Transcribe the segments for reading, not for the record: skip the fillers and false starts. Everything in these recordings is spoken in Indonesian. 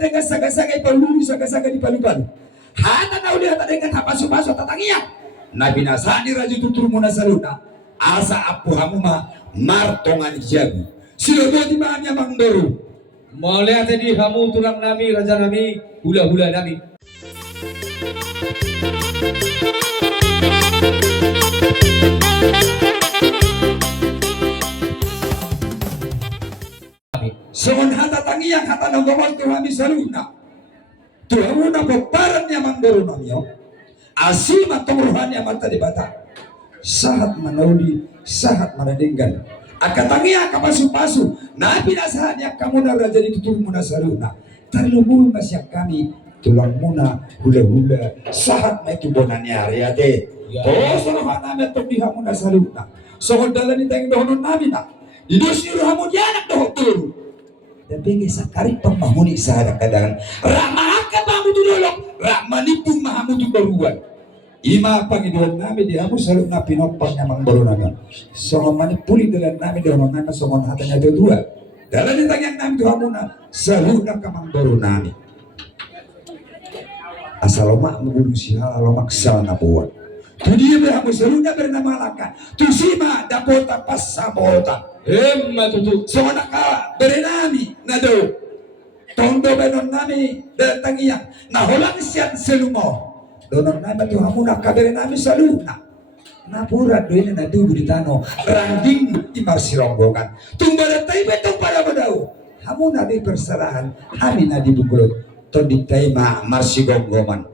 dengan saga-saga ipalulu saga-saga di palu-palu. Hata na uli hata dengan hapasu-pasu tatangiya. Nabi nasani raju tutur munasaluna. Asa apu hamuma martongan jagu. Silodo di mahanya mangdoru. Mulai tadi hamu tulang nami raja nami hula-hula nami. Songon hata tangiang hata nonggomol tuhami saluna. Tuhamuna bebaran yang mangdoru namyo. Asima tongruhannya mata di bata. Sahat manauli, sahat manadenggan. Akatangia kapasu-pasu. Nabi nasahanya kamu na raja ditutur muna saluna. Terlumu masyak kami tulang muna hula-hula. Sahat na itu bonannya ariate. Oh sorohan namin itong dihamu na saluna. Songon dalan ni tayong dohonon namin na. Didusiro hamu dianak dohotur. Tapi sa karip pamahuni sa kadang ramaka pamu tudolok ramanipung mahamu tudaruan ima Panginoon namin di hamu salud na pinopang namang baro namin so manipuli dalan namin di hamu namin so hatanya dua dalan ditanyang namin di hamu na salud na kamang baro namin asalomak mabulong siya alomak sa nabuwan tu dia berhamu salud na bernama laka tu sima dapota pas sabota Matutu. So naka berenami na do tondo benon nami datangiyang naholang siyan selumo donon nami tu hamu naka berenami saluna napura do ini na dubu ditano randing imarsironggokan tumbala tay betong para badau hamu na di perserahan kami na di bugulot to di tay ma marsigonggoman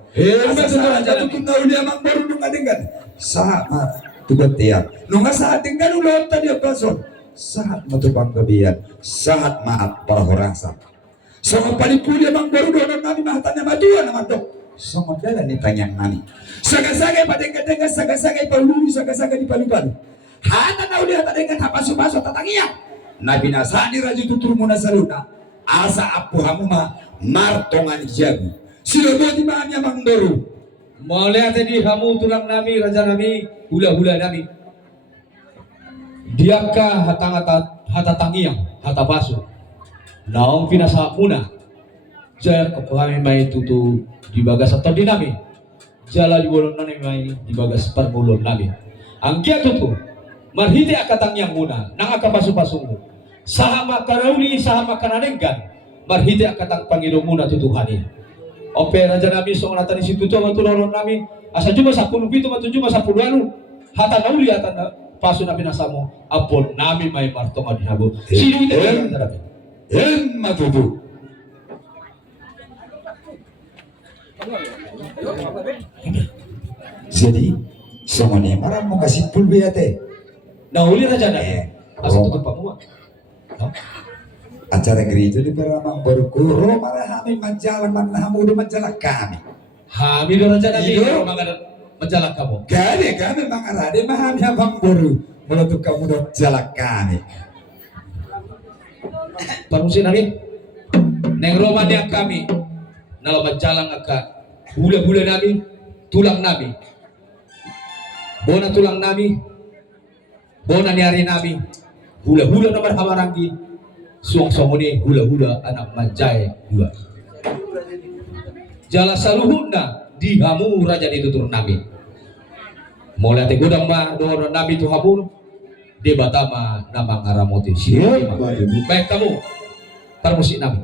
asasara jatuh na uli amang baru nung adengan sama tugot tiyak nung asa adengan ulot tadi okason saat matubang gabian, saat maat para horasa. Sama palipuli bang baru doon namin mahatanya maduan naman dok. Sama dala ni tanyang nami. Saga-saga padengka-dengka, saga-saga ipalulu, saga-saga di palu-palu. Hata na uli hata dengan hapasu-pasu tatangiya. Nabi nasani raju tutur muna saluna. Asa apu hamuma martongan jagu. Silodo di mahanya mangdoru. Mulai tadi hamu tulang nami raja nami hula-hula nami. Diaka hata tangiang hata baso naong pinasa muna jaya kami may tutu di bagas atau di nami jala di bolon nami may di bagas parmulon nami ang kia tutu marhiti akatangiang muna nang akapaso-paso mo sahama karauli sahama kananenggan marhiti akatang Panginoon muna tutuhani opera raja nami so natani si tutu matuloron nami asa juma 10 pito matujuma 10 anu hata nauli hata na paso na pinasamo apon namin may martong adhabo sino ito matutu jadi somone marang mo kasi pulbiyate nahuli na dyan asa tutup pa mo acara gereja di Beramang baru kuro marah kami menjalan manhamu menjalan kami hami do na dyan namin menjalak kamu. Kami mengarade mahami abang boru menutup kamu dong jalak kami. Parusin lagi. Neng Roma dia kami. Nalo menjalang aka hula-hula nabi, tulang nabi. Bona tulang nabi. Bona niari nabi. Hula-hula nomor hamaranggi. Suang-suang ini hula-hula anak manjai dua. Jala saluhuna di hamu raja ditutur nabi mulai te godang ba doon nabi tu habur di batama namang aramoti siapa baik kamu permusik nabi